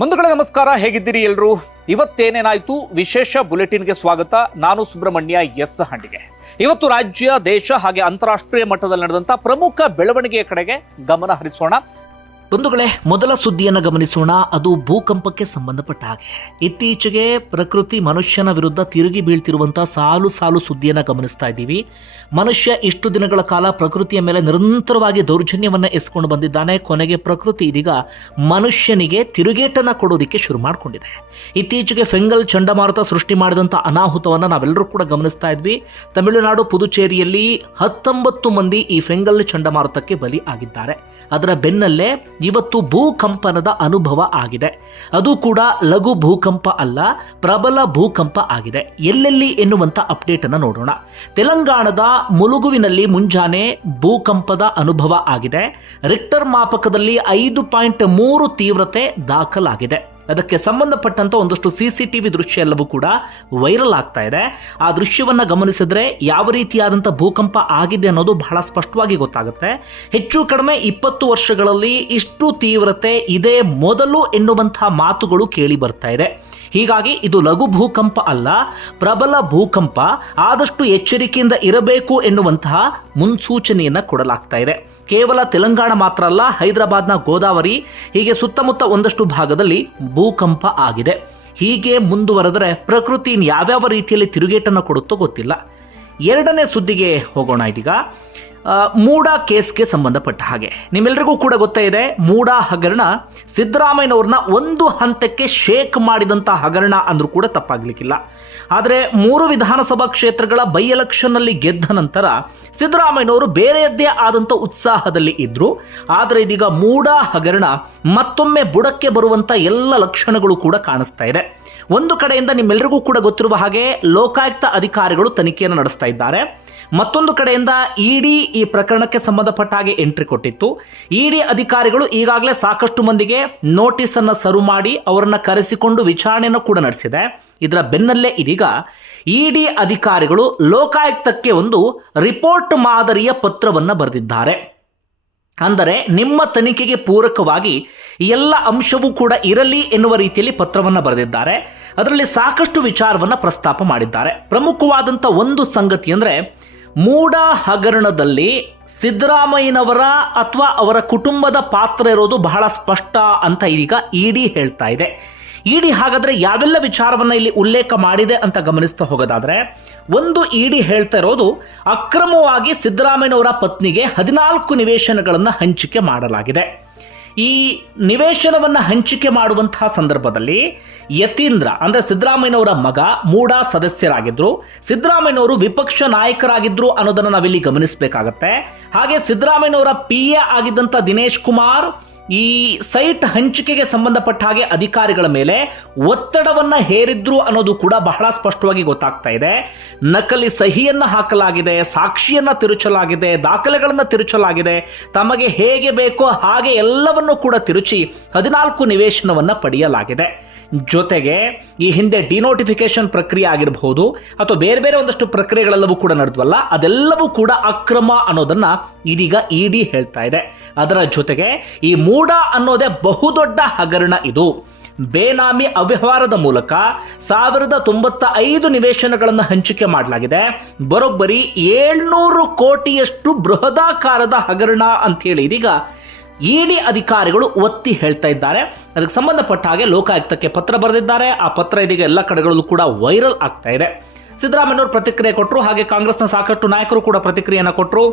ಬಂಧುಗಳೇ, ನಮಸ್ಕಾರ. ಹೇಗಿದ್ದೀರಿ ಎಲ್ರು? ಇವತ್ತೇನೇನಾಯ್ತು ವಿಶೇಷ ಬುಲೆಟಿನ್ಗೆ ಸ್ವಾಗತ. ನಾನು ಸುಬ್ರಹ್ಮಣ್ಯ ಎಸ್ ಹಂಡಿಗೆ. ಇವತ್ತು ರಾಜ್ಯ, ದೇಶ ಹಾಗೆ ಅಂತಾರಾಷ್ಟ್ರೀಯ ಮಟ್ಟದಲ್ಲಿ ನಡೆದಂತ ಪ್ರಮುಖ ಬೆಳವಣಿಗೆಯ ಕಡೆಗೆ ಗಮನ ಹರಿಸೋಣ. ಬಂಧುಗಳೇ, ಮೊದಲ ಸುದ್ದಿಯನ್ನು ಗಮನಿಸೋಣ. ಅದು ಭೂಕಂಪಕ್ಕೆ ಸಂಬಂಧಪಟ್ಟ ಹಾಗೆ. ಇತ್ತೀಚೆಗೆ ಪ್ರಕೃತಿ ಮನುಷ್ಯನ ವಿರುದ್ಧ ತಿರುಗಿ ಬೀಳ್ತಿರುವಂತಹ ಸಾಲು ಸಾಲು ಸುದ್ದಿಯನ್ನು ಗಮನಿಸ್ತಾ ಇದ್ದೀವಿ. ಮನುಷ್ಯ ಇಷ್ಟು ದಿನಗಳ ಕಾಲ ಪ್ರಕೃತಿಯ ಮೇಲೆ ನಿರಂತರವಾಗಿ ದೌರ್ಜನ್ಯವನ್ನು ಎಸ್ಕೊಂಡು ಬಂದಿದ್ದಾನೆ. ಕೊನೆಗೆ ಪ್ರಕೃತಿ ಇದೀಗ ಮನುಷ್ಯನಿಗೆ ತಿರುಗೇಟನ್ನು ಕೊಡೋದಕ್ಕೆ ಶುರು ಮಾಡಿಕೊಂಡಿದೆ. ಇತ್ತೀಚೆಗೆ ಫೆಂಗಲ್ ಚಂಡಮಾರುತ ಸೃಷ್ಟಿ ಮಾಡಿದಂಥ ಅನಾಹುತವನ್ನು ನಾವೆಲ್ಲರೂ ಕೂಡ ಗಮನಿಸ್ತಾ ಇದ್ವಿ. ತಮಿಳುನಾಡು ಪುದುಚೇರಿಯಲ್ಲಿ ಹತ್ತೊಂಬತ್ತು ಮಂದಿ ಈ ಫೆಂಗಲ್ ಚಂಡಮಾರುತಕ್ಕೆ ಬಲಿ ಆಗಿದ್ದಾರೆ. ಅದರ ಬೆನ್ನಲ್ಲೇ ಇವತ್ತು ಭೂಕಂಪನದ ಅನುಭವ ಆಗಿದೆ. ಅದು ಕೂಡ ಲಘು ಭೂಕಂಪ ಅಲ್ಲ, ಪ್ರಬಲ ಭೂಕಂಪ ಆಗಿದೆ. ಎಲ್ಲೆಲ್ಲಿ ಎನ್ನುವಂತ ಅಪ್ಡೇಟ್ ಅನ್ನು ನೋಡೋಣ. ತೆಲಂಗಾಣದ ಮುಲುಗುವಿನಲ್ಲಿ ಮುಂಜಾನೆ ಭೂಕಂಪದ ಅನುಭವ ಆಗಿದೆ. ರಿಕ್ಟರ್ ಮಾಪಕದಲ್ಲಿ ಐದು ಪಾಯಿಂಟ್ ಮೂರು ತೀವ್ರತೆ ದಾಖಲಾಗಿದೆ. ಅದಕ್ಕೆ ಸಂಬಂಧಪಟ್ಟಂತ ಒಂದಷ್ಟು ಸಿ ಸಿ ಟಿ ವಿ ದೃಶ್ಯ ಎಲ್ಲವೂ ಕೂಡ ವೈರಲ್ ಆಗ್ತಾ ಇದೆ. ಆ ದೃಶ್ಯವನ್ನ ಗಮನಿಸಿದ್ರೆ ಯಾವ ರೀತಿಯಾದಂಥ ಭೂಕಂಪ ಆಗಿದೆ ಅನ್ನೋದು ಬಹಳ ಸ್ಪಷ್ಟವಾಗಿ ಗೊತ್ತಾಗುತ್ತೆ. ಹೆಚ್ಚು ಕಡಿಮೆ ಇಪ್ಪತ್ತು ವರ್ಷಗಳಲ್ಲಿ ಇಷ್ಟು ತೀವ್ರತೆ ಇದೇ ಮೊದಲು ಎನ್ನುವಂತಹ ಮಾತುಗಳು ಕೇಳಿ ಬರ್ತಾ ಇದೆ. ಹೀಗಾಗಿ ಇದು ಲಘು ಭೂಕಂಪ ಅಲ್ಲ, ಪ್ರಬಲ ಭೂಕಂಪ, ಆದಷ್ಟು ಎಚ್ಚರಿಕೆಯಿಂದ ಇರಬೇಕು ಎನ್ನುವಂತಹ ಮುನ್ಸೂಚನೆಯನ್ನು ಕೊಡಲಾಗ್ತಾ ಇದೆ. ಕೇವಲ ತೆಲಂಗಾಣ ಮಾತ್ರ ಅಲ್ಲ, ಹೈದರಾಬಾದ್ನ ಗೋದಾವರಿ, ಹೀಗೆ ಸುತ್ತಮುತ್ತ ಒಂದಷ್ಟು ಭಾಗದಲ್ಲಿ ಭೂಕಂಪ ಆಗಿದೆ. ಹೀಗೆ ಮುಂದುವರೆದರೆ ಪ್ರಕೃತಿ ಯಾವ್ಯಾವ ರೀತಿಯಲ್ಲಿ ತಿರುಗೇಟನ್ನು ಕೊಡುತ್ತೋ ಗೊತ್ತಿಲ್ಲ. ಎರಡನೇ ಸುದ್ದಿಗೆ ಹೋಗೋಣ ಇದೀಗ. ಮೂಡ ಕೇಸ್ಗೆ ಸಂಬಂಧಪಟ್ಟ ಹಾಗೆ. ನಿಮ್ಮೆಲ್ಲರಿಗೂ ಕೂಡ ಗೊತ್ತೇ ಇದೆ, ಮೂಡ ಹಗರಣ ಸಿದ್ದರಾಮಯ್ಯನವ್ರನ್ನ ಒಂದು ಹಂತಕ್ಕೆ ಶೇಕ್ ಮಾಡಿದಂಥ ಹಗರಣ ಅಂದರೂ ಕೂಡ ತಪ್ಪಾಗಲಿಕ್ಕಿಲ್ಲ. ಆದರೆ ಮೂರು ವಿಧಾನಸಭಾ ಕ್ಷೇತ್ರಗಳ ಬೈ ಎಲೆಕ್ಷನ್ನಲ್ಲಿ ಗೆದ್ದ ನಂತರ ಸಿದ್ದರಾಮಯ್ಯನವರು ಬೇರೆಯದ್ದೇ ಆದಂಥ ಉತ್ಸಾಹದಲ್ಲಿ ಇದ್ದರು ಆದರೆ ಇದೀಗ ಮೂಡ ಹಗರಣ ಮತ್ತೊಮ್ಮೆ ಬುಡಕ್ಕೆ ಬರುವಂಥ ಎಲ್ಲ ಲಕ್ಷಣಗಳು ಕೂಡ ಕಾಣಿಸ್ತಾ ಇದೆ. ಒಂದು ಕಡೆಯಿಂದ ನಿಮ್ಮೆಲ್ಲರಿಗೂ ಕೂಡ ಗೊತ್ತಿರುವ ಹಾಗೆ ಲೋಕಾಯುಕ್ತ ಅಧಿಕಾರಿಗಳು ತನಿಖೆಯನ್ನು ನಡೆಸ್ತಾ ಇದ್ದಾರೆ. ಮತ್ತೊಂದು ಕಡೆಯಿಂದ ಇಡಿ ಈ ಪ್ರಕರಣಕ್ಕೆ ಸಂಬಂಧಪಟ್ಟ ಹಾಗೆ ಎಂಟ್ರಿ ಕೊಟ್ಟಿತ್ತು. ಇಡಿ ಅಧಿಕಾರಿಗಳು ಈಗಾಗಲೇ ಸಾಕಷ್ಟು ಮಂದಿಗೆ ನೋಟಿಸ್ ಅನ್ನು ಸರ್ವ್ ಮಾಡಿ ಅವರನ್ನ ಕರೆಸಿಕೊಂಡು ವಿಚಾರಣೆಯನ್ನು ಕೂಡ ನಡೆಸಿದೆ. ಇದರ ಬೆನ್ನಲ್ಲೇ ಇದೀಗ ಇಡಿ ಅಧಿಕಾರಿಗಳು ಲೋಕಾಯುಕ್ತಕ್ಕೆ ಒಂದು ರಿಪೋರ್ಟ್ ಮಾದರಿಯ ಪತ್ರವನ್ನು ಬರೆದಿದ್ದಾರೆ. ಅಂದರೆ ನಿಮ್ಮ ತನಿಖೆಗೆ ಪೂರಕವಾಗಿ ಎಲ್ಲ ಅಂಶವೂ ಕೂಡ ಇರಲಿ ಎನ್ನುವ ರೀತಿಯಲ್ಲಿ ಪತ್ರವನ್ನು ಬರೆದಿದ್ದಾರೆ. ಅದರಲ್ಲಿ ಸಾಕಷ್ಟು ವಿಚಾರವನ್ನು ಪ್ರಸ್ತಾಪ ಮಾಡಿದ್ದಾರೆ. ಪ್ರಮುಖವಾದಂಥ ಒಂದು ಸಂಗತಿ ಅಂದರೆ ಮೂಡ ಹಗರಣದಲ್ಲಿ ಸಿದ್ದರಾಮಯ್ಯನವರ ಅಥವಾ ಅವರ ಕುಟುಂಬದ ಪಾತ್ರ ಇರೋದು ಬಹಳ ಸ್ಪಷ್ಟ ಅಂತ ಇದೀಗ ಇಡಿ ಹೇಳ್ತಾ ಇದೆ. ಇಡಿ ಹಾಗಾದ್ರೆ ಯಾವೆಲ್ಲ ವಿಚಾರವನ್ನ ಇಲ್ಲಿ ಉಲ್ಲೇಖ ಮಾಡಿದೆ ಅಂತ ಗಮನಿಸ್ತಾ ಹೋಗೋದಾದ್ರೆ, ಒಂದು ಇಡಿ ಹೇಳ್ತಾ ಇರೋದು ಅಕ್ರಮವಾಗಿ ಸಿದ್ದರಾಮಯ್ಯನವರ ಪತ್ನಿಗೆ ಹದಿನಾಲ್ಕು ನಿವೇಶನಗಳನ್ನು ಹಂಚಿಕೆ ಮಾಡಲಾಗಿದೆ. ಈ ನಿವೇಶನವನ್ನು ಹಂಚಿಕೆ ಮಾಡುವಂತಹ ಸಂದರ್ಭದಲ್ಲಿ ಯತೀಂದ್ರ, ಅಂದ್ರೆ ಸಿದ್ದರಾಮಯ್ಯನವರ ಮಗ ಮೂಡ ಸದಸ್ಯರಾಗಿದ್ರು. ಸಿದ್ದರಾಮಯ್ಯನವರು ವಿಪಕ್ಷ ನಾಯಕರಾಗಿದ್ರು ಅನ್ನೋದನ್ನ ನಾವಿಲ್ಲಿ ಗಮನಿಸಬೇಕಾಗತ್ತೆ. ಹಾಗೆ ಸಿದ್ದರಾಮಯ್ಯನವರ ಪಿ ಎ ಆಗಿದ್ದಂಥ ದಿನೇಶ್ ಕುಮಾರ್ ಈ ಸೈಟ್ ಹಂಚಿಕೆಗೆ ಸಂಬಂಧಪಟ್ಟ ಹಾಗೆ ಅಧಿಕಾರಿಗಳ ಮೇಲೆ ಒತ್ತಡವನ್ನ ಹೇರಿದ್ರು ಅನ್ನೋದು ಕೂಡ ಬಹಳ ಸ್ಪಷ್ಟವಾಗಿ ಗೊತ್ತಾಗ್ತಾ ಇದೆ. ನಕಲಿ ಸಹಿಯನ್ನ ಹಾಕಲಾಗಿದೆ, ಸಾಕ್ಷಿಯನ್ನ ತಿರುಚಲಾಗಿದೆ, ದಾಖಲೆಗಳನ್ನ ತಿರುಚಲಾಗಿದೆ. ತಮಗೆ ಹೇಗೆ ಬೇಕೋ ಹಾಗೆ ಎಲ್ಲವನ್ನು ಕೂಡ ತಿರುಚಿ ಹದಿನಾಲ್ಕು ನಿವೇಶನವನ್ನ ಪಡೆಯಲಾಗಿದೆ. ಜೊತೆಗೆ ಈ ಹಿಂದೆ ಡಿನೋಟಿಫಿಕೇಶನ್ ಪ್ರಕ್ರಿಯೆ ಆಗಿರಬಹುದು ಅಥವಾ ಬೇರೆ ಬೇರೆ ಒಂದಷ್ಟು ಪ್ರಕ್ರಿಯೆಗಳೆಲ್ಲವೂ ಕೂಡ ನಡೆದ್ವಲ್ಲ, ಅದೆಲ್ಲವೂ ಕೂಡ ಅಕ್ರಮ ಅನ್ನೋದನ್ನ ಇದೀಗ ಇಡಿ ಹೇಳ್ತಾ ಇದೆ. ಅದರ ಜೊತೆಗೆ ಈ ಮೂಡ ಅನ್ನೋದೇ ಬಹುದೊಡ್ಡ ಹಗರಣ ಇದು. ಬೇನಾಮಿ ಅವ್ಯವಹಾರದ ಮೂಲಕ ಸಾವಿರದ ತೊಂಬತ್ತ ಐದು ನಿವೇಶನಗಳನ್ನು ಹಂಚಿಕೆ ಮಾಡಲಾಗಿದೆ. ಬರೋಬ್ಬರಿ ಏಳ್ನೂರು ಕೋಟಿಯಷ್ಟು ಬೃಹದಾಕಾರದ ಹಗರಣ ಅಂತೇಳಿ ಇದೀಗ ಇಡಿ ಅಧಿಕಾರಿಗಳು ಒತ್ತಿ ಹೇಳ್ತಾ ಇದ್ದಾರೆ. ಅದಕ್ಕೆ ಸಂಬಂಧಪಟ್ಟ ಹಾಗೆ ಲೋಕಾಯುಕ್ತಕ್ಕೆ ಪತ್ರ ಬರೆದಿದ್ದಾರೆ. ಆ ಪತ್ರ ಇದೀಗ ಎಲ್ಲ ಕಡೆಗಳಲ್ಲೂ ಕೂಡ ವೈರಲ್ ಆಗ್ತಾ ಇದೆ. ಸಿದ್ದರಾಮಯ್ಯವರು ಪ್ರತಿಕ್ರಿಯೆ ಕೊಟ್ಟರು ಹಾಗೆ ಕಾಂಗ್ರೆಸ್ನ ಸಾಕಷ್ಟು ನಾಯಕರು ಕೂಡ ಪ್ರತಿಕ್ರಿಯೆಯನ್ನು ಕೊಟ್ಟರು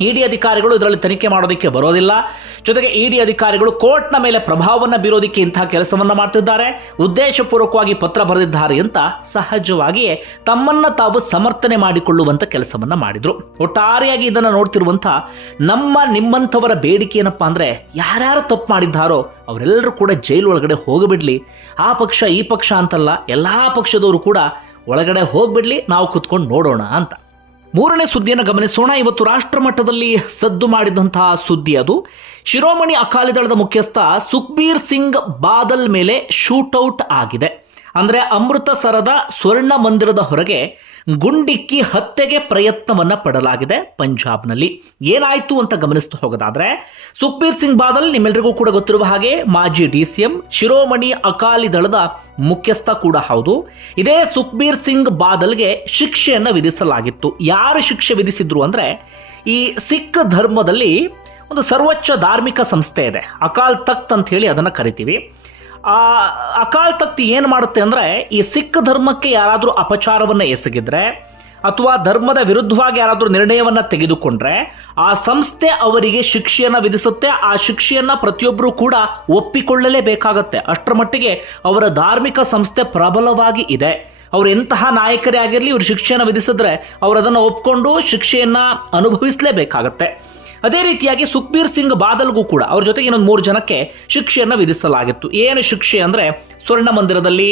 ಇಡಿ ಅಧಿಕಾರಿಗಳು ಇದರಲ್ಲಿ ತನಿಖೆ ಮಾಡೋದಕ್ಕೆ ಬರೋದಿಲ್ಲ. ಜೊತೆಗೆ ಇಡಿ ಅಧಿಕಾರಿಗಳು ಕೋರ್ಟ್ನ ಮೇಲೆ ಪ್ರಭಾವವನ್ನು ಬೀರೋದಕ್ಕೆ ಇಂತಹ ಕೆಲಸವನ್ನು ಮಾಡ್ತಿದ್ದಾರೆ. ಉದ್ದೇಶಪೂರ್ವಕವಾಗಿ ಪತ್ರ ಬರೆದಿದ್ದಾರೆ ಅಂತ ಸಹಜವಾಗಿಯೇ ತಮ್ಮನ್ನ ತಾವು ಸಮರ್ಥನೆ ಮಾಡಿಕೊಳ್ಳುವಂಥ ಕೆಲಸವನ್ನ ಮಾಡಿದ್ರು. ಒಟ್ಟಾರೆಯಾಗಿ ಇದನ್ನ ನೋಡ್ತಿರುವಂತ ನಮ್ಮ ನಿಮ್ಮಂಥವರ ಬೇಡಿಕೆ ಏನಪ್ಪಾ ಅಂದ್ರೆ ಯಾರ್ಯಾರು ತಪ್ಪು ಮಾಡಿದ್ದಾರೋ ಅವರೆಲ್ಲರೂ ಕೂಡ ಜೈಲು ಒಳಗಡೆ ಹೋಗಿಬಿಡಲಿ. ಆ ಪಕ್ಷ ಈ ಪಕ್ಷ ಅಂತಲ್ಲ, ಎಲ್ಲಾ ಪಕ್ಷದವರು ಕೂಡ ಒಳಗಡೆ ಹೋಗ್ಬಿಡ್ಲಿ, ನಾವು ಕುತ್ಕೊಂಡು ನೋಡೋಣ ಅಂತ. ಮೂರನೇ ಸುದ್ದಿಯನ್ನು ಗಮನಿಸೋಣ. ಇವತ್ತು ರಾಷ್ಟ್ರ ಮಟ್ಟದಲ್ಲಿ ಸದ್ದು ಮಾಡಿದಂತಹ ಸುದ್ದಿ ಅದು. ಶಿರೋಮಣಿ ಅಕಾಲಿ ದಳದ ಮುಖ್ಯಸ್ಥ ಸುಖ್ಬೀರ್ ಸಿಂಗ್ ಬಾದಲ್ ಮೇಲೆ ಶೂಟೌಟ್ ಆಗಿದೆ. ಅಂದರೆ ಅಮೃತಸರದ ಸ್ವರ್ಣ ಮಂದಿರದ ಹೊರಗೆ ಗುಂಡಿಕ್ಕಿ ಹತ್ಯೆಗೆ ಪ್ರಯತ್ನವನ್ನು ಪಡಲಾಗಿದೆ ಪಂಜಾಬ್ನಲ್ಲಿ. ಏನಾಯಿತು ಅಂತ ಗಮನಿಸ್ತಾ ಹೋಗೋದಾದರೆ, ಸುಖಬೀರ್ ಸಿಂಗ್ ಬಾದಲ್ ನಿಮ್ಮೆಲ್ಲರಿಗೂ ಕೂಡ ಗೊತ್ತಿರುವ ಹಾಗೆ ಮಾಜಿ D C M Shiromani Akali ದಳದ ಮುಖ್ಯಸ್ಥ ಕೂಡ ಹೌದು. ಇದೇ ಸುಖಬೀರ್ ಸಿಂಗ್ ಬಾದಲ್ಗೆ ಶಿಕ್ಷೆಯನ್ನು ವಿಧಿಸಲಾಗಿತ್ತು. ಯಾರು ಶಿಕ್ಷೆ ವಿಧಿಸಿದ್ರು ಅಂದರೆ, ಈ ಸಿಖ್ ಧರ್ಮದಲ್ಲಿ ಒಂದು ಸರ್ವೋಚ್ಚ ಧಾರ್ಮಿಕ ಸಂಸ್ಥೆ ಇದೆ. ಅಕಾಲ್ ತಖ್ತ್ ಅಂತ ಹೇಳಿ ಅದನ್ನು ಕರಿತೀವಿ. ಆ, ಅಕಾಲ್ ತಕ್ತಿ ಏನು ಮಾಡುತ್ತೆ ಅಂದರೆ, ಈ ಸಿಖ್ ಧರ್ಮಕ್ಕೆ ಯಾರಾದರೂ ಅಪಚಾರವನ್ನು ಎಸಗಿದ್ರೆ, ಅಥವಾ ಧರ್ಮದ ವಿರುದ್ಧವಾಗಿ ಯಾರಾದರೂ ನಿರ್ಣಯವನ್ನು ತೆಗೆದುಕೊಂಡ್ರೆ, ಆ ಸಂಸ್ಥೆ ಅವರಿಗೆ ಶಿಕ್ಷೆಯನ್ನು ವಿಧಿಸುತ್ತೆ, ಆ ಶಿಕ್ಷೆಯನ್ನು ಪ್ರತಿಯೊಬ್ಬರೂ ಕೂಡ ಒಪ್ಪಿಕೊಳ್ಳಲೇಬೇಕಾಗತ್ತೆ. ಅಷ್ಟರ ಮಟ್ಟಿಗೆ ಅವರ ಧಾರ್ಮಿಕ ಸಂಸ್ಥೆ ಪ್ರಬಲವಾಗಿ ಇದೆ. ಅವರು ಎಂತಹ ನಾಯಕರೇ ಆಗಿರಲಿ, ಇವರು ಶಿಕ್ಷೆಯನ್ನು ವಿಧಿಸಿದ್ರೆ, ಅವರು ಅದನ್ನು ಒಪ್ಕೊಂಡು ಶಿಕ್ಷೆಯನ್ನು ಅನುಭವಿಸಲೇಬೇಕಾಗತ್ತೆ. ಅದೇ ರೀತಿಯಾಗಿ ಸುಖಬೀರ್ ಸಿಂಗ್ ಬಾದಲ್ಗೂ ಕೂಡ ಅವ್ರ ಜೊತೆಗೆ ಇನ್ನೊಂದು ಮೂರು ಜನಕ್ಕೆ ಶಿಕ್ಷೆಯನ್ನು ವಿಧಿಸಲಾಗಿತ್ತು. ಏನು ಶಿಕ್ಷೆ ಅಂದರೆ ಸ್ವರ್ಣ ಮಂದಿರದಲ್ಲಿ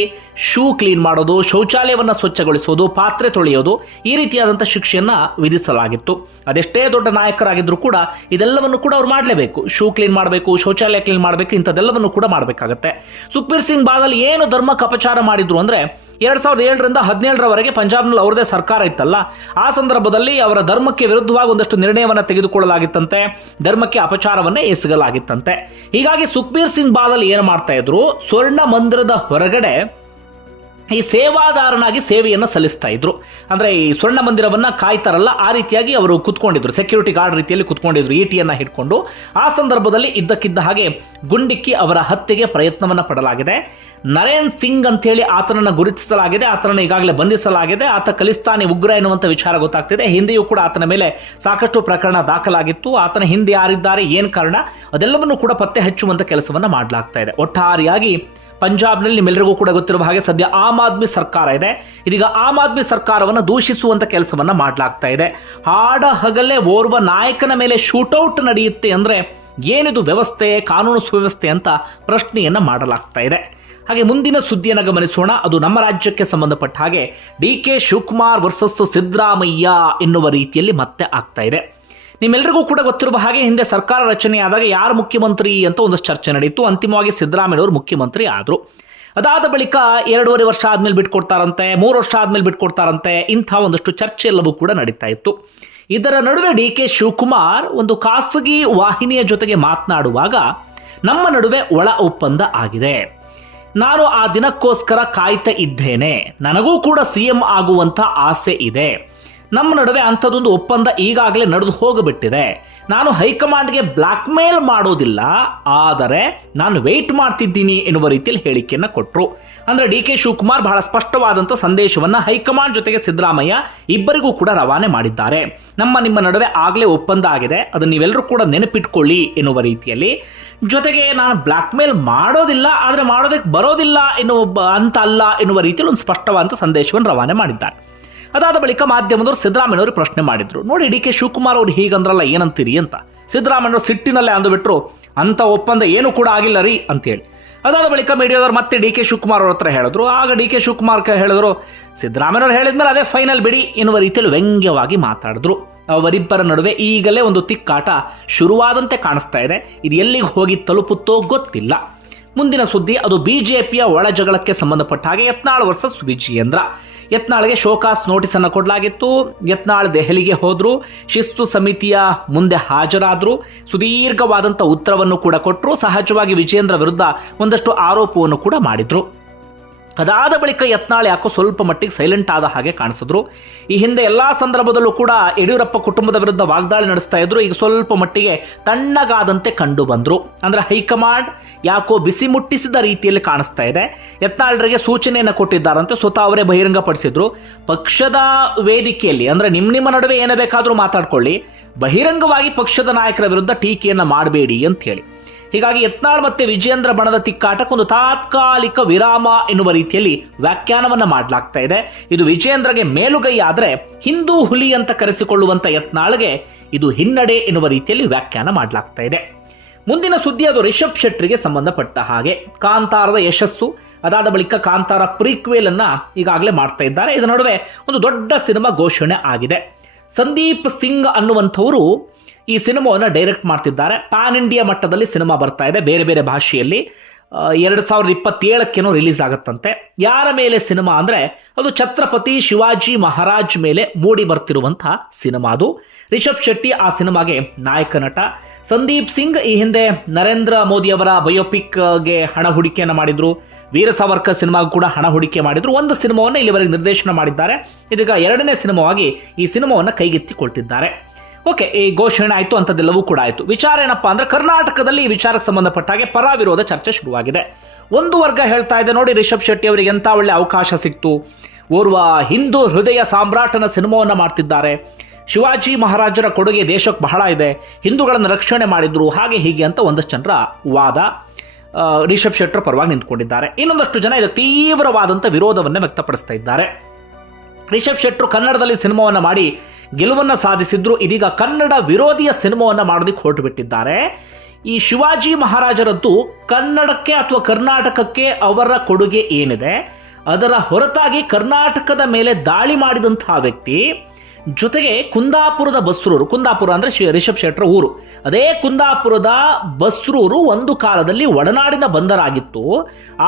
ಶೂ ಕ್ಲೀನ್ ಮಾಡೋದು, ಶೌಚಾಲಯವನ್ನು ಸ್ವಚ್ಛಗೊಳಿಸೋದು, ಪಾತ್ರೆ ತೊಳೆಯೋದು, ಈ ರೀತಿಯಾದಂಥ ಶಿಕ್ಷೆಯನ್ನು ವಿಧಿಸಲಾಗಿತ್ತು. ಅದೆಷ್ಟೇ ದೊಡ್ಡ ನಾಯಕರಾಗಿದ್ದರೂ ಕೂಡ ಇದೆಲ್ಲವನ್ನು ಕೂಡ ಅವ್ರು ಮಾಡಲೇಬೇಕು. ಶೂ ಕ್ಲೀನ್ ಮಾಡಬೇಕು, ಶೌಚಾಲಯ ಕ್ಲೀನ್ ಮಾಡಬೇಕು, ಇಂಥದ್ದೆಲ್ಲವನ್ನು ಕೂಡ ಮಾಡಬೇಕಾಗತ್ತೆ. ಸುಖಬೀರ್ ಸಿಂಗ್ ಬಾದಲ್ ಏನು ಧರ್ಮ ಕಪಚಾರ ಮಾಡಿದ್ರು ಅಂದರೆ ಎರಡು ಸಾವಿರದ ಏಳರಿಂದ ಹದಿನೇಳರವರೆಗೆ ಪಂಜಾಬ್ನಲ್ಲಿ ಅವರದೇ ಸರ್ಕಾರ ಇತ್ತಲ್ಲ, ಆ ಸಂದರ್ಭದಲ್ಲಿ ಅವರ ಧರ್ಮಕ್ಕೆ ವಿರುದ್ಧವಾಗಿ ಒಂದಷ್ಟು ನಿರ್ಣಯವನ್ನು ತೆಗೆದುಕೊಳ್ಳಲಾಗಿತ್ತಂತೆ ಧರ್ಮಕ್ಕೆ ಅಪಚಾರವನ್ನೇ ಎಸಗಲಾಗಿತ್ತಂತೆ. ಹೀಗಾಗಿ ಸುಖ್ಬೀರ್ ಸಿಂಗ್ ಬಾದಲ್ ಏನು ಮಾಡ್ತಾ ಇದ್ರು? ಸ್ವರ್ಣ ಮಂದಿರದ ಹೊರಗಡೆ ಈ ಸೇವಾದಾರನಾಗಿ ಸೇವೆಯನ್ನು ಸಲ್ಲಿಸ್ತಾ ಇದ್ರು. ಅಂದ್ರೆ ಈ ಸ್ವರ್ಣ ಮಂದಿರವನ್ನು ಕಾಯ್ತಾರಲ್ಲ, ಆ ರೀತಿಯಾಗಿ ಅವರು ಕುತ್ಕೊಂಡಿದ್ರು. ಸೆಕ್ಯೂರಿಟಿ ಗಾರ್ಡ್ ರೀತಿಯಲ್ಲಿ ಕುತ್ಕೊಂಡಿದ್ರು ಟಿಯನ್ನು ಹಿಡ್ಕೊಂಡು. ಆ ಸಂದರ್ಭದಲ್ಲಿ ಇದ್ದಕ್ಕಿದ್ದ ಹಾಗೆ ಗುಂಡಿಕ್ಕಿ ಅವರ ಹತ್ಯೆಗೆ ಪ್ರಯತ್ನವನ್ನು ಪಡಲಾಗಿದೆ. ನರೇನ್ ಸಿಂಗ್ ಅಂತೇಳಿ ಆತನನ್ನ ಗುರುತಿಸಲಾಗಿದೆ, ಆತನನ್ನು ಈಗಾಗಲೇ ಬಂಧಿಸಲಾಗಿದೆ. ಆತ ಖಲಿಸ್ತಾನಿ ಉಗ್ರ ಎನ್ನುವಂಥ ವಿಚಾರ ಗೊತ್ತಾಗ್ತಿದೆ. ಹಿಂದೆಯೂ ಕೂಡ ಆತನ ಮೇಲೆ ಸಾಕಷ್ಟು ಪ್ರಕರಣ ದಾಖಲಾಗಿತ್ತು. ಆತನ ಹಿಂದೆ ಯಾರಿದ್ದಾರೆ, ಏನು ಕಾರಣ, ಅದೆಲ್ಲವನ್ನು ಕೂಡ ಪತ್ತೆ ಹಚ್ಚುವಂಥ ಕೆಲಸವನ್ನ ಮಾಡಲಾಗ್ತಾ ಇದೆ. ಒಟ್ಟಾರೆಯಾಗಿ ಪಂಜಾಬ್ನಲ್ಲಿ ನಿಮ್ಮೆಲ್ಲರಿಗೂ ಕೂಡ ಗೊತ್ತಿರುವ ಹಾಗೆ ಸದ್ಯ ಆಮ್ ಆದ್ಮಿ ಸರ್ಕಾರ ಇದೆ. ಇದೀಗ ಆಮ್ ಆದ್ಮಿ ಸರ್ಕಾರವನ್ನು ದೂಷಿಸುವಂತ ಕೆಲಸವನ್ನ ಮಾಡಲಾಗ್ತಾ ಇದೆ. ಹಾಡ ಹಗಲೇ ಓರ್ವ ನಾಯಕನ ಮೇಲೆ ಶೂಟೌಟ್ ನಡೆಯುತ್ತೆ ಅಂದ್ರೆ ಏನಿದು ವ್ಯವಸ್ಥೆ, ಕಾನೂನು ಸುವ್ಯವಸ್ಥೆ ಅಂತ ಪ್ರಶ್ನೆಯನ್ನ ಮಾಡಲಾಗ್ತಾ ಇದೆ. ಹಾಗೆ ಮುಂದಿನ ಸುದ್ದಿಯನ್ನು ಗಮನಿಸೋಣ. ಅದು ನಮ್ಮ ರಾಜ್ಯಕ್ಕೆ ಸಂಬಂಧಪಟ್ಟ ಹಾಗೆ D K Shivakumar versus Siddaramaiah ಎನ್ನುವ ರೀತಿಯಲ್ಲಿ ಮತ್ತೆ ಆಗ್ತಾ ಇದೆ. ನಿಮ್ಮೆಲ್ಲರಿಗೂ ಕೂಡ ಗೊತ್ತಿರುವ ಹಾಗೆ ಹಿಂದೆ ಸರ್ಕಾರ ರಚನೆಯಾದಾಗ ಯಾರು ಮುಖ್ಯಮಂತ್ರಿ ಅಂತ ಒಂದಷ್ಟು ಚರ್ಚೆ ನಡೆಯಿತು ಅಂತಿಮವಾಗಿ ಸಿದ್ದರಾಮಯ್ಯವರು ಮುಖ್ಯಮಂತ್ರಿ ಆದರು. ಅದಾದ ಬಳಿಕ ಎರಡೂವರೆ ವರ್ಷ ಆದಮೇಲೆ ಬಿಟ್ಕೊಡ್ತಾರಂತೆ, ಮೂರು ವರ್ಷ ಆದಮೇಲೆ ಬಿಟ್ಕೊಡ್ತಾರಂತೆ, ಇಂಥ ಒಂದಷ್ಟು ಚರ್ಚೆ ಎಲ್ಲವೂ ಕೂಡ ನಡೀತಾ ಇತ್ತು. ಇದರ ನಡುವೆ ಡಿ ಕೆ ಶಿವಕುಮಾರ್ ಒಂದು ಖಾಸಗಿ ವಾಹಿನಿಯ ಜೊತೆಗೆ ಮಾತನಾಡುವಾಗ ನಮ್ಮ ನಡುವೆ ಒಳ ಒಪ್ಪಂದ ಆಗಿದೆ. ನಾನು ಆ ದಿನಕ್ಕೋಸ್ಕರ ಕಾಯ್ತಾ ಇದ್ದೇನೆ. ನನಗೂ ಕೂಡ ಸಿ ಎಂ ಆಗುವಂಥ ಆಸೆ ಇದೆ. ನಮ್ಮ ನಡುವೆ ಅಂಥದ್ದೊಂದು ಒಪ್ಪಂದ ಈಗಾಗಲೇ ನಡೆದು ಹೋಗಿಬಿಟ್ಟಿದೆ. ನಾನು ಹೈಕಮಾಂಡ್ಗೆ ಬ್ಲ್ಯಾಕ್ ಮೇಲ್ ಮಾಡೋದಿಲ್ಲ, ಆದರೆ ನಾನು ವೆಯ್ಟ್ ಮಾಡ್ತಿದ್ದೀನಿ ಎನ್ನುವ ರೀತಿಯಲ್ಲಿ ಹೇಳಿಕೆಯನ್ನು ಕೊಟ್ಟರು ಅಂದರೆ ಡಿ ಕೆ ಶಿವಕುಮಾರ್ ಬಹಳ ಸ್ಪಷ್ಟವಾದಂಥ ಸಂದೇಶವನ್ನು ಹೈಕಮಾಂಡ್ ಜೊತೆಗೆ ಸಿದ್ದರಾಮಯ್ಯ ಇಬ್ಬರಿಗೂ ಕೂಡ ರವಾನೆ ಮಾಡಿದ್ದಾರೆ. ನಮ್ಮ ನಿಮ್ಮ ನಡುವೆ ಆಗಲೇ ಒಪ್ಪಂದ ಆಗಿದೆ, ಅದನ್ನು ನೀವೆಲ್ಲರೂ ಕೂಡ ನೆನಪಿಟ್ಕೊಳ್ಳಿ ಎನ್ನುವ ರೀತಿಯಲ್ಲಿ. ಜೊತೆಗೆ ನಾನು ಬ್ಲ್ಯಾಕ್ ಮೇಲ್ ಮಾಡೋದಿಲ್ಲ, ಆದರೆ ಮಾಡೋದಕ್ಕೆ ಬರೋದಿಲ್ಲ ಎನ್ನುವ ಅಂತ ಅಲ್ಲ ಎನ್ನುವ ರೀತಿಯಲ್ಲಿ ಒಂದು ಸ್ಪಷ್ಟವಾದಂಥ ಸಂದೇಶವನ್ನು ರವಾನೆ ಮಾಡಿದ್ದಾರೆ. ಅದಾದ ಬಳಿಕ ಮಾಧ್ಯಮದವರು ಸಿದ್ದರಾಮಯ್ಯವರು ಪ್ರಶ್ನೆ ಮಾಡಿದ್ರು. ನೋಡಿ, ಡಿ ಕೆ ಶಿವಕುಮಾರ್ ಅವರು ಹೀಗಂದ್ರಲ್ಲ, ಏನಂತೀರಿ ಅಂತ. ಸಿದ್ದರಾಮಯ್ಯವರು ಸಿಟ್ಟಿನಲ್ಲೇ ಅಂದುಬಿಟ್ರು, ಅಂತ ಒಪ್ಪಂದ ಏನು ಕೂಡ ಆಗಿಲ್ಲ ರೀ ಅಂತೇಳಿ. ಅದಾದ ಬಳಿಕ ಮೀಡಿಯಾದವ್ರು ಮತ್ತೆ ಡಿ ಕೆ ಶಿವಕುಮಾರ್ ಅವ್ರ ಹತ್ರ ಹೇಳಿದ್ರು. ಆಗ ಡಿ ಕೆ ಶಿವಕುಮಾರ್ ಹೇಳಿದ್ರು ಸಿದ್ದರಾಮಯ್ಯವ್ರು ಹೇಳಿದ್ಮೇಲೆ ಅದೇ ಫೈನಲ್ ಬಿಡಿ ಎನ್ನುವ ರೀತಿಯಲ್ಲಿ ವ್ಯಂಗ್ಯವಾಗಿ ಮಾತಾಡಿದ್ರು. ಅವರಿಬ್ಬರ ನಡುವೆ ಈಗಲೇ ಒಂದು ತಿಕ್ಕಾಟ ಶುರುವಾದಂತೆ ಕಾಣಿಸ್ತಾ ಇದೆ. ಇದು ಎಲ್ಲಿಗೆ ಹೋಗಿ ತಲುಪುತ್ತೋ ಗೊತ್ತಿಲ್ಲ. ಮುಂದಿನ ಸುದ್ದಿ, ಅದು ಬಿಜೆಪಿಯ ಒಳ ಜಗಳಕ್ಕೆ ಸಂಬಂಧಪಟ್ಟ ಹಾಗೆ ಯತ್ನಾಳ್ ವರ್ಸಸ್ ವಿಜಯೇಂದ್ರ. ಯತ್ನಾಳ್ಗೆ ಶೋಕಾಸ್ ನೋಟಿಸ್ ಅನ್ನು ಕೊಡಲಾಗಿತ್ತು. ಯತ್ನಾಳ್ ದೆಹಲಿಗೆ ಹೋದರು. ಶಿಸ್ತು ಸಮಿತಿಯ ಮುಂದೆ ಹಾಜರಾದ್ರು. ಸುದೀರ್ಘವಾದಂಥ ಉತ್ತರವನ್ನು ಕೂಡ ಕೊಟ್ಟರು ಸಹಜವಾಗಿ ವಿಜೇಂದ್ರ ವಿರುದ್ಧ ಒಂದಷ್ಟು ಆರೋಪವನ್ನು ಕೂಡ ಮಾಡಿದ್ರು. ಅದಾದ ಬಳಿಕ ಯತ್ನಾಳ್ ಯಾಕೋ ಸ್ವಲ್ಪ ಮಟ್ಟಿಗೆ ಸೈಲೆಂಟ್ ಆದ ಹಾಗೆ ಕಾಣಿಸಿದ್ರು. ಈ ಹಿಂದೆ ಎಲ್ಲ ಸಂದರ್ಭದಲ್ಲೂ ಕೂಡ ಯಡಿಯೂರಪ್ಪ ಕುಟುಂಬದ ವಿರುದ್ಧ ವಾಗ್ದಾಳಿ ನಡೆಸ್ತಾ ಇದ್ರು. ಈಗ ಸ್ವಲ್ಪ ಮಟ್ಟಿಗೆ ತಣ್ಣಗಾದಂತೆ ಕಂಡು ಬಂದರು. ಅಂದ್ರೆ ಹೈಕಮಾಂಡ್ ಯಾಕೋ ಬಿಸಿ ಮುಟ್ಟಿಸಿದ ರೀತಿಯಲ್ಲಿ ಕಾಣಿಸ್ತಾ ಇದೆ. ಯತ್ನಾಳ್ರಿಗೆ ಸೂಚನೆಯನ್ನು ಕೊಟ್ಟಿದ್ದಾರಂತೆ. ಸ್ವತಃ ಅವರೇ ಬಹಿರಂಗಪಡಿಸಿದ್ರು. ಪಕ್ಷದ ವೇದಿಕೆಯಲ್ಲಿ, ಅಂದ್ರೆ ನಿಮ್ಮ ನಿಮ್ಮ ನಡುವೆ ಏನೇ ಬೇಕಾದರೂ ಮಾತಾಡ್ಕೊಳ್ಳಿ. ಬಹಿರಂಗವಾಗಿ ಪಕ್ಷದ ನಾಯಕರ ವಿರುದ್ಧ ಟೀಕೆಯನ್ನು ಮಾಡಬೇಡಿ ಅಂತ ಹೇಳಿ. ಹೀಗಾಗಿ ಯತ್ನಾಳ್ ಮತ್ತೆ ವಿಜಯೇಂದ್ರ ಬಣದ ತಿಕ್ಕಾಟಕ್ಕೊಂದು ತಾತ್ಕಾಲಿಕ ವಿರಾಮ ಎನ್ನುವ ರೀತಿಯಲ್ಲಿ ವ್ಯಾಖ್ಯಾನವನ್ನ ಮಾಡಲಾಗ್ತಾ ಇದೆ. ಇದು ವಿಜಯೇಂದ್ರಗೆ ಮೇಲುಗೈ ಆದ್ರೆ ಹಿಂದೂ ಹುಲಿ ಅಂತ ಕರೆಸಿಕೊಳ್ಳುವಂತ ಯತ್ನಾಳ್ಗೆ ಇದು ಹಿನ್ನಡೆ ಎನ್ನುವ ರೀತಿಯಲ್ಲಿ ವ್ಯಾಖ್ಯಾನ ಮಾಡಲಾಗ್ತಾ ಇದೆ. ಮುಂದಿನ ಸುದ್ದಿ ಅದು ರಿಷಬ್ ಶೆಟ್ರಿಗೆ ಸಂಬಂಧಪಟ್ಟ ಹಾಗೆ. ಕಾಂತಾರದ ಯಶಸ್ಸು, ಅದಾದ ಬಳಿಕ ಕಾಂತಾರ ಪ್ರೀಕ್ವೇಲ್ ಅನ್ನ ಈಗಾಗಲೇ ಮಾಡ್ತಾ ಇದ್ದಾರೆ. ಇದರ ನಡುವೆ ಒಂದು ದೊಡ್ಡ ಸಿನಿಮಾ ಘೋಷಣೆ ಆಗಿದೆ. ಸಂದೀಪ್ ಸಿಂಗ್ ಅನ್ನುವಂಥವರು ಈ ಸಿನಿಮಾವನ್ನು ಡೈರೆಕ್ಟ್ ಮಾಡ್ತಿದ್ದಾರೆ. ಪ್ಯಾನ್ ಇಂಡಿಯಾ ಮಟ್ಟದಲ್ಲಿ ಸಿನಿಮಾ ಬರ್ತಾ ಇದೆ. ಬೇರೆ ಬೇರೆ ಭಾಷೆಯಲ್ಲಿ. ಎರಡು ಸಾವಿರದ ಇಪ್ಪತ್ತೇಳಕ್ಕೇನೋ ರಿಲೀಸ್ ಆಗುತ್ತಂತೆ. ಯಾರ ಮೇಲೆ ಸಿನಿಮಾ ಅಂದರೆ ಅದು ಛತ್ರಪತಿ ಶಿವಾಜಿ ಮಹಾರಾಜ್ ಮೇಲೆ ಮೂಡಿ ಬರ್ತಿರುವಂಥ ಸಿನಿಮಾ ಅದು. ರಿಷಬ್ ಶೆಟ್ಟಿ ಆ ಸಿನಿಮಾಗೆ ನಾಯಕ ನಟ. ಸಂದೀಪ್ ಸಿಂಗ್ ಈ ಹಿಂದೆ ನರೇಂದ್ರ ಮೋದಿ ಅವರ ಬಯೋಪಿಕ್ಗೆ ಹಣ ಹೂಡಿಕೆಯನ್ನು ಮಾಡಿದರು. ವೀರ ಸಾವರ್ಕರ್ ಸಿನಿಮಾಗೂ ಕೂಡ ಹಣ ಹೂಡಿಕೆ ಮಾಡಿದರು. ಒಂದು ಸಿನಿಮಾವನ್ನು ಇಲ್ಲಿವರೆಗೆ ನಿರ್ದೇಶನ ಮಾಡಿದ್ದಾರೆ. ಇದೀಗ ಎರಡನೇ ಸಿನಿಮಾವಾಗಿ ಈ ಸಿನಿಮಾವನ್ನು ಕೈಗೆತ್ತಿಕೊಳ್ತಿದ್ದಾರೆ. ಓಕೆ, ಈ ಘೋಷಣೆ ಆಯಿತು ಅಂಥದ್ದೆಲ್ಲವೂ ಕೂಡ ಆಯಿತು. ವಿಚಾರ ಏನಪ್ಪಾ ಅಂದ್ರೆ ಕರ್ನಾಟಕದಲ್ಲಿ ಈ ವಿಚಾರಕ್ಕೆ ಸಂಬಂಧಪಟ್ಟ ಹಾಗೆ ಪರ ವಿರೋಧ ಚರ್ಚೆ ಶುರುವಾಗಿದೆ. ಒಂದು ವರ್ಗ ಹೇಳ್ತಾ ಇದೆ ನೋಡಿ ರಿಷಬ್ ಶೆಟ್ಟಿ ಅವರಿಗೆ ಎಂಥ ಒಳ್ಳೆ ಅವಕಾಶ ಸಿಕ್ತು. ಓರ್ವ ಹಿಂದೂ ಹೃದಯ ಸಾಮ್ರಾಟನ ಸಿನಿಮಾವನ್ನು ಮಾಡ್ತಿದ್ದಾರೆ. ಶಿವಾಜಿ ಮಹಾರಾಜರ ಕೊಡುಗೆ ದೇಶಕ್ಕೆ ಬಹಳ ಇದೆ. ಹಿಂದೂಗಳನ್ನು ರಕ್ಷಣೆ ಮಾಡಿದ್ರು, ಹಾಗೆ ಹೀಗೆ ಅಂತ ಒಂದಷ್ಟು ಜನರ ವಾದ ರಿಷಬ್ ಶೆಟ್ಟರ್ ಪರವಾಗಿ ನಿಂತ್ಕೊಂಡಿದ್ದಾರೆ. ಇನ್ನೊಂದಷ್ಟು ಜನ ಇದು ತೀವ್ರವಾದಂಥ ವಿರೋಧವನ್ನು ವ್ಯಕ್ತಪಡಿಸ್ತಾ ಇದ್ದಾರೆ. ರಿಷಬ್ ಶೆಟ್ಟರು ಕನ್ನಡದಲ್ಲಿ ಸಿನಿಮಾವನ್ನು ಮಾಡಿ ಗೆಲುವನ್ನು ಸಾಧಿಸಿದ್ರು. ಇದೀಗ ಕನ್ನಡ ವಿರೋಧಿಯ ಸಿನಿಮಾವನ್ನು ಮಾಡೋದಕ್ಕೆ ಹೊರಟು ಬಿಟ್ಟಿದ್ದಾರೆ ಈ ಶಿವಾಜಿ ಮಹಾರಾಜರದ್ದು ಕನ್ನಡಕ್ಕೆ ಅಥವಾ ಕರ್ನಾಟಕಕ್ಕೆ ಅವರ ಕೊಡುಗೆ ಏನಿದೆ? ಅದರ ಹೊರತಾಗಿ ಕರ್ನಾಟಕದ ಮೇಲೆ ದಾಳಿ ಮಾಡಿದಂತಹ ವ್ಯಕ್ತಿ ಜೊತೆಗೆ ಕುಂದಾಪುರದ ಬಸ್ರೂರು, ಕುಂದಾಪುರ ಅಂದರೆ ಶ್ರೀ ರಿಷಬ್ ಶೆಟ್ಟರ ಊರು. ಅದೇ ಕುಂದಾಪುರದ ಬಸ್ರೂರು ಒಂದು ಕಾಲದಲ್ಲಿ ಒಡನಾಡಿನ ಬಂದರಾಗಿತ್ತು.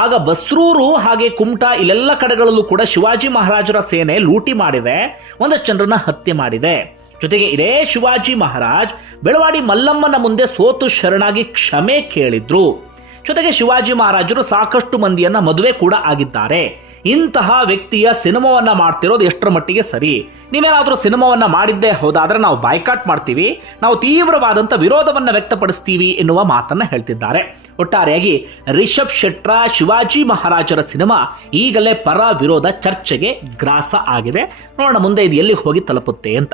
ಆಗ ಬಸ್ರೂರು ಹಾಗೆ ಕುಮಟಾ ಇಲ್ಲೆಲ್ಲ ಕಡೆಗಳಲ್ಲೂ ಕೂಡ ಶಿವಾಜಿ ಮಹಾರಾಜರ ಸೇನೆ ಲೂಟಿ ಮಾಡಿದೆ, ಒಂದಷ್ಟು ಜನರನ್ನ ಹತ್ಯೆ ಮಾಡಿದೆ. ಜೊತೆಗೆ ಇದೇ ಶಿವಾಜಿ ಮಹಾರಾಜ್ ಬೆಳವಾಡಿ ಮಲ್ಲಮ್ಮನ ಮುಂದೆ ಸೋತು ಶರಣಾಗಿ ಕ್ಷಮೆ ಕೇಳಿದ್ರು. ಜೊತೆಗೆ ಶಿವಾಜಿ ಮಹಾರಾಜರು ಸಾಕಷ್ಟು ಮಂದಿಯನ್ನ ಮದುವೆ ಕೂಡ ಆಗಿದ್ದಾರೆ. ಇಂತಹ ವ್ಯಕ್ತಿಯ ಸಿನಿಮಾವನ್ನ ಮಾಡ್ತಿರೋದು ಎಷ್ಟರ ಮಟ್ಟಿಗೆ ಸರಿ? ನೀವೇನಾದರೂ ಸಿನಿಮಾವನ್ನ ಮಾಡಿದ್ದೇ ಹೋದಾದ್ರೆ ನಾವು ಬಾಯ್ಕಾಟ್ ಮಾಡ್ತೀವಿ. ನಾವು ತೀವ್ರವಾದಂಥ ವಿರೋಧವನ್ನ ವ್ಯಕ್ತಪಡಿಸ್ತೀವಿ ಎನ್ನುವ ಮಾತನ್ನ ಹೇಳ್ತಿದ್ದಾರೆ. ಒಟ್ಟಾರೆಯಾಗಿ ರಿಷಬ್ ಶೆಟ್ರ, ಶಿವಾಜಿ ಮಹಾರಾಜರ ಸಿನಿಮಾ ಈಗಲೇ ಪರ ವಿರೋಧ ಚರ್ಚೆಗೆ ಗ್ರಾಸ ಆಗಿದೆ. ನೋಡೋಣ ಮುಂದೆ ಇದು ಎಲ್ಲಿ ಹೋಗಿ ತಲುಪುತ್ತೆ ಅಂತ.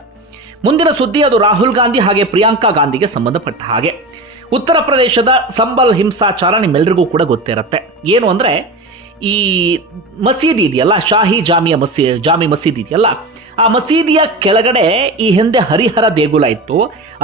ಮುಂದಿನ ಸುದ್ದಿ ಅದು ರಾಹುಲ್ ಗಾಂಧಿ ಹಾಗೆ ಪ್ರಿಯಾಂಕಾ ಗಾಂಧಿಗೆ ಸಂಬಂಧಪಟ್ಟ ಹಾಗೆ. ಉತ್ತರ ಪ್ರದೇಶದ ಸಂಬಲ್ ಹಿಂಸಾಚಾರ ನಿಮ್ಮೆಲ್ರಿಗೂ ಕೂಡ ಗೊತ್ತಿರುತ್ತೆ. ಏನು ಅಂದರೆ ಈ ಮಸೀದಿ ಇದೆಯಲ್ಲ, ಶಾಹಿ ಜಾಮಿಯ ಮಸೀ, ಜಾಮಿ ಮಸೀದಿ ಇದೆಯಲ್ಲ ಆ ಮಸೀದಿಯ ಕೆಳಗಡೆ ಈ ಹಿಂದೆ ಹರಿಹರ ದೇಗುಲ ಇತ್ತು.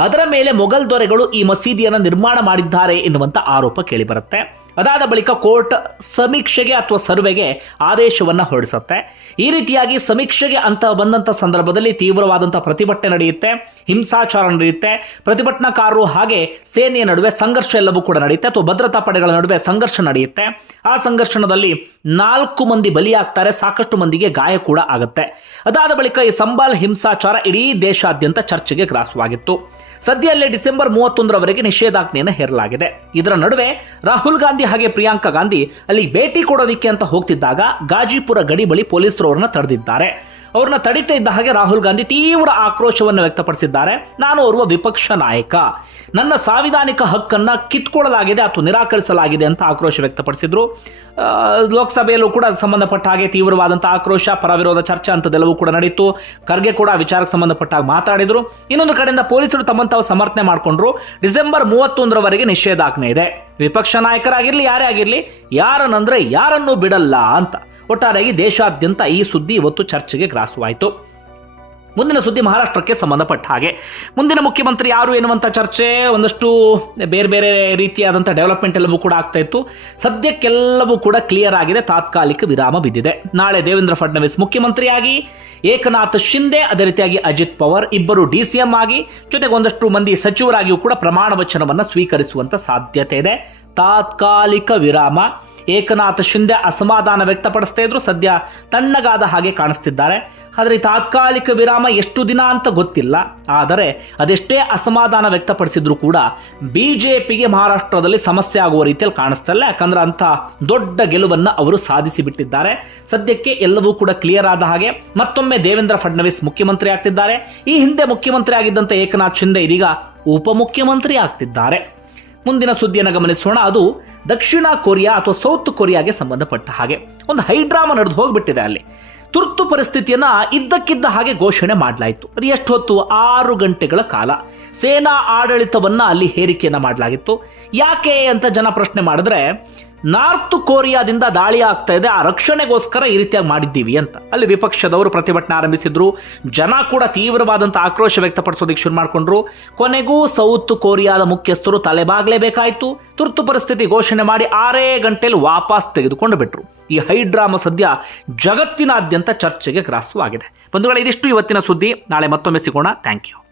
ಅದರ ಮೇಲೆ ಮೊಘಲ್ ದೊರೆಗಳು ಈ ಮಸೀದಿಯನ್ನು ನಿರ್ಮಾಣ ಮಾಡಿದ್ದಾರೆ ಎನ್ನುವಂಥ ಆರೋಪ ಕೇಳಿಬರುತ್ತೆ. ಅದಾದ ಬಳಿಕ ಕೋರ್ಟ್ ಸಮೀಕ್ಷೆಗೆ ಅಥವಾ ಸರ್ವೆಗೆ ಆದೇಶವನ್ನು ಹೊರಡಿಸುತ್ತೆ. ಈ ರೀತಿಯಾಗಿ ಸಮೀಕ್ಷೆಗೆ ಅಂತ ಬಂದಂಥ ಸಂದರ್ಭದಲ್ಲಿ ತೀವ್ರವಾದಂಥ ಪ್ರತಿಭಟನೆ ನಡೆಯುತ್ತೆ. ಹಿಂಸಾಚಾರ ನಡೆಯುತ್ತೆ. ಪ್ರತಿಭಟನಾಕಾರರು ಹಾಗೆ ಸೇನೆಯ ನಡುವೆ ಸಂಘರ್ಷ ಎಲ್ಲವೂ ಕೂಡ ನಡೆಯುತ್ತೆ ಅಥವಾ ಭದ್ರತಾ ಪಡೆಗಳ ನಡುವೆ ಸಂಘರ್ಷ ನಡೆಯುತ್ತೆ. ಆ ಸಂಘರ್ಷಣದಲ್ಲಿ ನಾಲ್ಕು ಮಂದಿ ಬಲಿಯಾಗ್ತಾರೆ, ಸಾಕಷ್ಟು ಮಂದಿಗೆ ಗಾಯ ಕೂಡ ಆಗುತ್ತೆ. ಅದಾದ ಬಳಿಕ ಈ ಸಂಬಾಲ್ ಹಿಂಸಾಚಾರ ಇಡೀ ದೇಶಾದ್ಯಂತ ಚರ್ಚೆಗೆ ಗ್ರಾಸವಾಗಿತ್ತು. ಸದ್ಯ ಡಿಸೆಂಬರ್ ಮೂವತ್ತೊಂದರವರೆಗೆ ನಿಷೇಧಾಜ್ಞೆಯನ್ನು ಹೇರಲಾಗಿದೆ. ಇದರ ನಡುವೆ ರಾಹುಲ್ ಗಾಂಧಿ ಹಾಗೆ ಪ್ರಿಯಾಂಕಾ ಗಾಂಧಿ ಅಲ್ಲಿ ಭೇಟಿ ಕೊಡೋದಿಕ್ಕೆ ಅಂತ ಹೋಗ್ತಿದ್ದಾಗ ಗಾಜಿಪುರ ಗಡಿ ಬಳಿ ಪೊಲೀಸರು ಅವರನ್ನು ತಡೆದಿದ್ದಾರೆ. ಅವ್ರನ್ನ ತಡೀತಾ ಇದ್ದ ಹಾಗೆ ರಾಹುಲ್ ಗಾಂಧಿ ತೀವ್ರ ಆಕ್ರೋಶವನ್ನು ವ್ಯಕ್ತಪಡಿಸಿದ್ದಾರೆ. ನಾನು ಓರ್ವ ವಿಪಕ್ಷ ನಾಯಕ. ನನ್ನ ಸಾಂವಿಧಾನಿಕ ಹಕ್ಕನ್ನು ಕಿತ್ಕೊಳ್ಳಲಾಗಿದೆ ಅಥವಾ ನಿರಾಕರಿಸಲಾಗಿದೆ ಅಂತ ಆಕ್ರೋಶ ವ್ಯಕ್ತಪಡಿಸಿದ್ರು. ಲೋಕಸಭೆಯಲ್ಲೂ ಕೂಡ ಸಂಬಂಧಪಟ್ಟ ಹಾಗೆ ತೀವ್ರವಾದಂಥ ಆಕ್ರೋಶ, ಪರವಿರೋಧ ಚರ್ಚೆ ಅಂತದೆಲ್ಲವೂ ಕೂಡ ನಡೀತು. ಖರ್ಗೆ ಕೂಡ ವಿಚಾರಕ್ಕೆ ಸಂಬಂಧಪಟ್ಟ ಹಾಗೆ ಮಾತಾಡಿದ್ರು. ಇನ್ನೊಂದು ಕಡೆಯಿಂದ ಪೊಲೀಸರು ತಮ್ಮನ್ನು ಸಮರ್ಥನೆ ಮಾಡಿಕೊಂಡ್ರು. ಡಿಸೆಂಬರ್ ಮೂವತ್ತೊಂದರವರೆಗೆ ನಿಷೇಧಾಜ್ಞೆ ಇದೆ. ವಿಪಕ್ಷ ನಾಯಕರಾಗಿರಲಿ, ಯಾರೇ ಆಗಿರಲಿ, ಯಾರನ್ನಂದ್ರೆ ಯಾರನ್ನೂ ಬಿಡಲ್ಲ ಅಂತ. ಒಟ್ಟಾರೆಯಾಗಿ ದೇಶಾದ್ಯಂತ ಈ ಸುದ್ದಿ ಇವತ್ತು ಚರ್ಚೆಗೆ ಗ್ರಾಸವಾಯಿತು. ಮುಂದಿನ ಸುದ್ದಿ ಮಹಾರಾಷ್ಟ್ರಕ್ಕೆ ಸಂಬಂಧಪಟ್ಟ ಹಾಗೆ. ಮುಂದಿನ ಮುಖ್ಯಮಂತ್ರಿ ಯಾರು ಎನ್ನುವಂಥ ಚರ್ಚೆ? ಒಂದಷ್ಟು ಬೇರೆ ಬೇರೆ ರೀತಿಯಾದಂಥ ಡೆವಲಪ್ಮೆಂಟ್ ಎಲ್ಲವೂ ಕೂಡ ಆಗ್ತಾ ಇತ್ತು. ಸದ್ಯಕ್ಕೆಲ್ಲವೂ ಕೂಡ ಕ್ಲಿಯರ್ ಆಗಿದೆ, ತಾತ್ಕಾಲಿಕ ವಿರಾಮ ಬಿದ್ದಿದೆ. ನಾಳೆ ದೇವೇಂದ್ರ ಫಡ್ನವೀಸ್ ಮುಖ್ಯಮಂತ್ರಿಯಾಗಿ, ಏಕನಾಥ್ ಶಿಂದೆ ಅದೇ ರೀತಿಯಾಗಿ ಅಜಿತ್ ಪವಾರ್ ಇಬ್ಬರು ಡಿ ಸಿ ಎಂ ಆಗಿ ಜೊತೆಗೆ ಒಂದಷ್ಟು ಮಂದಿ ಸಚಿವರಾಗಿಯೂ ಕೂಡ ಪ್ರಮಾಣ ವಚನವನ್ನು ಸ್ವೀಕರಿಸುವಂತ ಸಾಧ್ಯತೆ ಇದೆ. ತಾತ್ಕಾಲಿಕ ವಿರಾಮ. ಏಕನಾಥ್ ಶಿಂದೆ ಅಸಮಾಧಾನ ವ್ಯಕ್ತಪಡಿಸ್ತಾ ಇದ್ರು. ಸದ್ಯ ತಣ್ಣಗಾದ ಹಾಗೆ ಕಾಣಿಸ್ತಿದ್ದಾರೆ. ಆದರೆ ಈ ತಾತ್ಕಾಲಿಕ ವಿರಾಮ ಎಷ್ಟು ದಿನ ಅಂತ ಗೊತ್ತಿಲ್ಲ. ಆದರೆ ಅದೆಷ್ಟೇ ಅಸಮಾಧಾನ ವ್ಯಕ್ತಪಡಿಸಿದ್ರು ಕೂಡ ಬಿ ಜೆ ಪಿಗೆ ಮಹಾರಾಷ್ಟ್ರದಲ್ಲಿ ಸಮಸ್ಯೆ ಆಗುವ ರೀತಿಯಲ್ಲಿ ಕಾಣಿಸ್ತಾ ಇಲ್ಲ. ಯಾಕಂದ್ರೆ ಅಂತ ದೊಡ್ಡ ಗೆಲುವನ್ನು ಅವರು ಸಾಧಿಸಿ ಬಿಟ್ಟಿದ್ದಾರೆ ಸದ್ಯಕ್ಕೆ ಎಲ್ಲವೂ ಕೂಡ ಕ್ಲಿಯರ್ ಆದ ಹಾಗೆ ಮತ್ತೊಮ್ಮೆ ದೇವೇಂದ್ರ ಫಡ್ನವೀಸ್ ಮುಖ್ಯಮಂತ್ರಿ ಆಗ್ತಿದ್ದಾರೆ. ಈ ಹಿಂದೆ ಮುಖ್ಯಮಂತ್ರಿ ಆಗಿದ್ದಂಥ ಏಕನಾಥ್ ಶಿಂದೆ ಇದೀಗ ಉಪಮುಖ್ಯಮಂತ್ರಿ ಆಗ್ತಿದ್ದಾರೆ. ಮುಂದಿನ ಸುದ್ದಿಯನ್ನು ಗಮನಿಸೋಣ. ಅದು ದಕ್ಷಿಣ ಕೊರಿಯಾ ಅಥವಾ ಸೌತ್ ಕೊರಿಯಾಗೆ ಸಂಬಂಧಪಟ್ಟ ಹಾಗೆ. ಒಂದು ಹೈಡ್ರಾಮಾ ನಡೆದು ಹೋಗಿಬಿಟ್ಟಿದೆ ಅಲ್ಲಿ. ತುರ್ತು ಪರಿಸ್ಥಿತಿಯನ್ನ ಇದ್ದಕ್ಕಿದ್ದ ಹಾಗೆ ಘೋಷಣೆ ಮಾಡಲಾಯಿತು. ಅದು ಎಷ್ಟು ಹೊತ್ತು? ಆರು ಗಂಟೆಗಳ ಕಾಲ. ಸೇನಾ ಆಡಳಿತವನ್ನ ಅಲ್ಲಿ ಹೇರಿಕೆಯನ್ನ ಮಾಡಲಾಗಿತ್ತು. ಯಾಕೆ ಅಂತ ಜನ ಪ್ರಶ್ನೆ ಮಾಡಿದ್ರೆ ನಾರ್ತ್ ಕೊರಿಯಾದಿಂದ ದಾಳಿ ಆಗ್ತಾ ಇದೆ, ಆ ರಕ್ಷಣೆಗೋಸ್ಕರ ಈ ರೀತಿಯಾಗಿ ಮಾಡಿದ್ದೀವಿ ಅಂತ. ಅಲ್ಲಿ ವಿಪಕ್ಷದವರು ಪ್ರತಿಭಟನೆ ಆರಂಭಿಸಿದ್ರು, ಜನ ಕೂಡ ತೀವ್ರವಾದಂಥ ಆಕ್ರೋಶ ವ್ಯಕ್ತಪಡಿಸೋದಕ್ಕೆ ಶುರು ಮಾಡಿಕೊಂಡ್ರು. ಕೊನೆಗೂ ಸೌತ್ ಕೊರಿಯಾದ ಮುಖ್ಯಸ್ಥರು ತಲೆಬಾಗಲೇಬೇಕಾಯಿತು, ತುರ್ತು ಪರಿಸ್ಥಿತಿ ಘೋಷಣೆ ಮಾಡಿ ಆರೇ ಗಂಟೆಯಲ್ಲಿ ವಾಪಸ್ ತೆಗೆದುಕೊಂಡು ಬಿಟ್ರು. ಈ ಹೈಡ್ರಾಮಾ ಸದ್ಯ ಜಗತ್ತಿನಾದ್ಯಂತ ಚರ್ಚೆಗೆ ಗ್ರಾಸವಾಗಿದೆ. ಬಂಧುಗಳ, ಇದಿಷ್ಟು ಇವತ್ತಿನ ಸುದ್ದಿ. ನಾಳೆ ಮತ್ತೊಮ್ಮೆ ಸಿಗೋಣ. Thank you.